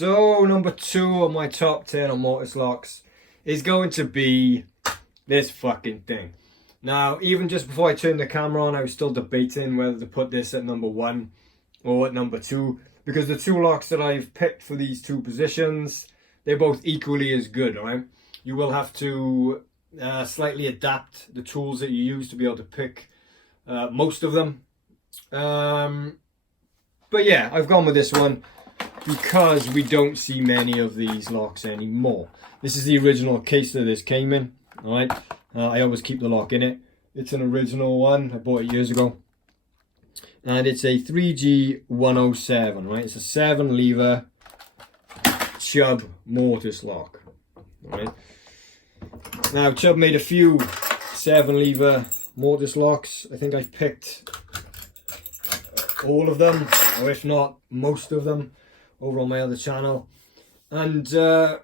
So number 2 on my top 10 on Mortice locks is going to be this fucking thing. Now, even just before I turned the camera on, I was still debating whether to put this at number 1 or at number 2, because the 2 locks that I've picked for these 2 positions, they're both equally as good, right? You will have to slightly adapt the tools that you use to be able to pick most of them. But yeah, I've gone with this one because we don't see many of these locks anymore. This is the original case that this came in, alright? I always keep the lock in it. It's an original one, I bought it years ago. And it's a 3G107, right? It's a 7 lever Chubb Mortice lock, alright? Now, Chubb made a few 7 lever Mortice locks. I think I've picked all of them, or if not most of them, over on my other channel. And the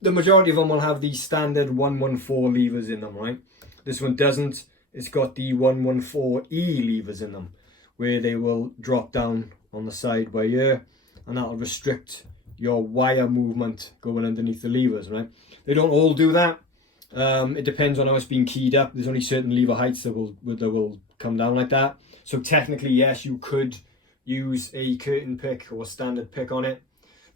majority of them will have the standard 114 levers in them, right? This one doesn't. It's got the 114E levers in them, where they will drop down on the side by here, and that'll restrict your wire movement going underneath the levers, right? They don't all do that. It depends on how it's being keyed up. There's only certain lever heights that will come down like that. So technically, yes, you could use a curtain pick or a standard pick on it,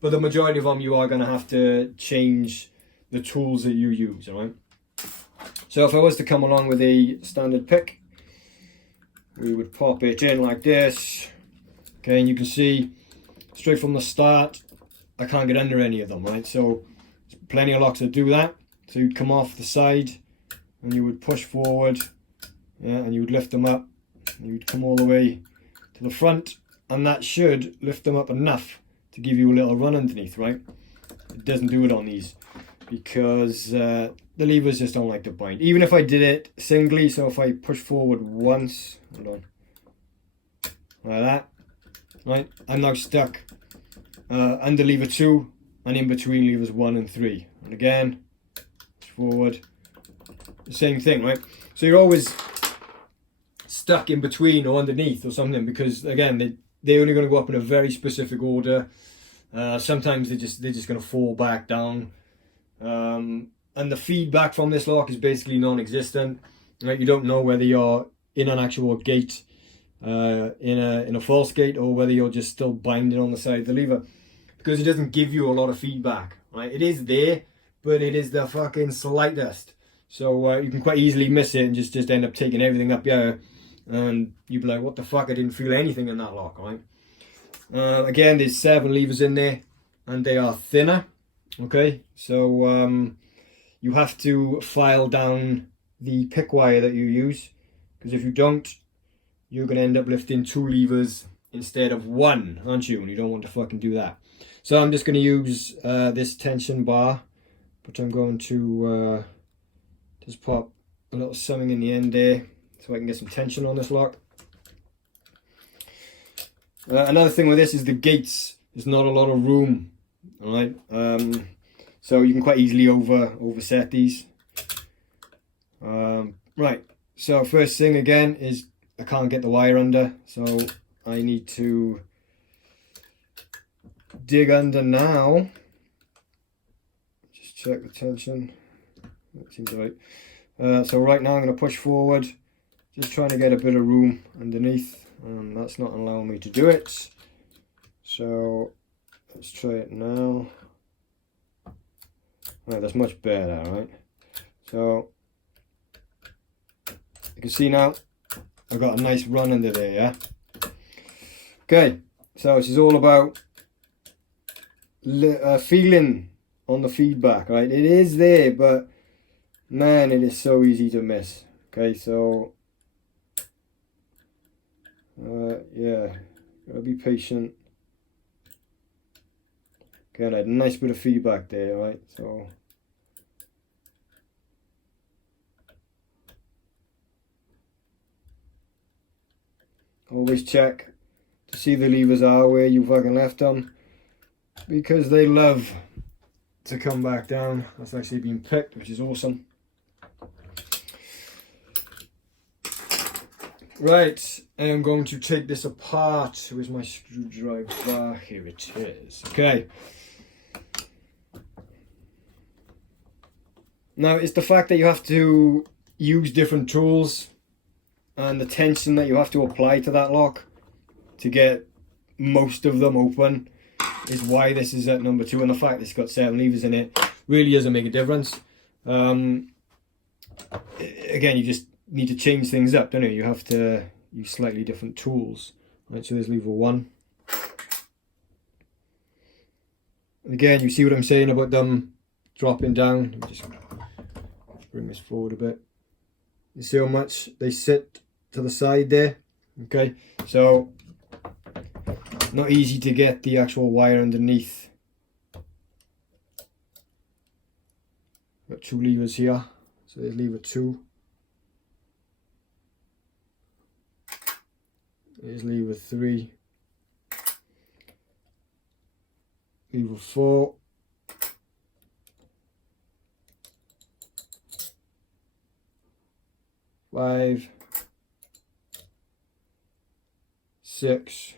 but the majority of them you are going to have to change the tools that you use, all right? So if I was to come along with a standard pick, we would pop it in like this. Okay, and you can see straight from the start, I can't get under any of them, right? So there's plenty of locks that do that. So you'd come off the side and you would push forward, yeah, and you would lift them up. And you would come all the way to the front, and that should lift them up enough to give you a little run underneath, right? It doesn't do it on these because the levers just don't like to bind. Even if I did it singly, so if I push forward once, hold on, like that, right? I'm now stuck under lever 2 and in between levers 1 and 3. And again, push forward, the same thing, right? So you're always stuck in between or underneath or something, because again, they're only going to go up in a very specific order. Sometimes they're just going to fall back down, and the feedback from this lock is basically non-existent, right? You don't know whether you're in an actual gate, in a false gate, or whether you're just still binding on the side of the lever, because it doesn't give you a lot of feedback, right? It is there, but it is the fucking slightest, so you can quite easily miss it and just end up taking everything up here, and you'd be like, what the fuck, I didn't feel anything in that lock, right? Again, there's 7 levers in there, and they are thinner, okay? So you have to file down the pick wire that you use, because if you don't, you're going to end up lifting 2 levers instead of 1, aren't you? And you don't want to fucking do that. So I'm just going to use this tension bar, but I'm going to just pop a little something in the end there, so I can get some tension on this lock. Another thing with this is the gates. There's not a lot of room, alright? So you can quite easily overset these. Right, so first thing again is I can't get the wire under, so I need to dig under now. Just check the tension. That seems right. So right now I'm going to push forward, just trying to get a bit of room underneath, and that's not allowing me to do it. So let's try it now. Right, that's much better, right? So you can see now I've got a nice run under there, yeah? Okay, so this is all about feeling on the feedback, right? It is there, but man, it is so easy to miss. Okay, so yeah, gotta be patient. Again, I had a nice bit of feedback there, right? So always check to see the levers are where you fucking left them, because they love to come back down. That's actually been picked, which is awesome. Right, I'm going to take this apart. Where's my screwdriver? Here it is. Okay. Now, it's the fact that you have to use different tools and the tension that you have to apply to that lock to get most of them open is why this is at number 2. And the fact it's got 7 levers in it really doesn't make a difference. Again, you just need to change things up, don't you? You have to use slightly different tools. Right, so there's lever 1. Again, you see what I'm saying about them dropping down. Let me just bring this forward a bit. You see how much they sit to the side there? Okay, so not easy to get the actual wire underneath. Got 2 levers here, so there's lever 2. There's lever 3. Lever 4. Five, 6,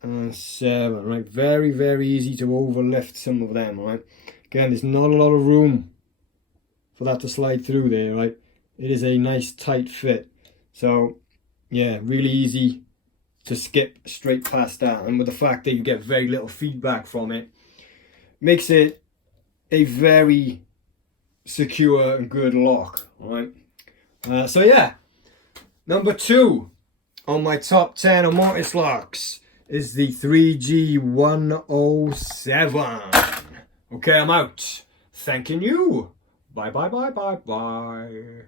and 7. Right, very, very easy to overlift some of them. Right, again, there's not a lot of room for that to slide through there. Right, it is a nice tight fit. So, yeah, really easy to skip straight past that. And with the fact that you get very little feedback from it, makes it a very secure and good lock. All right. So yeah, number 2 on my top 10 of Mortice locks is the 3G107. Okay, I'm out. Thanking you. Bye bye bye bye bye.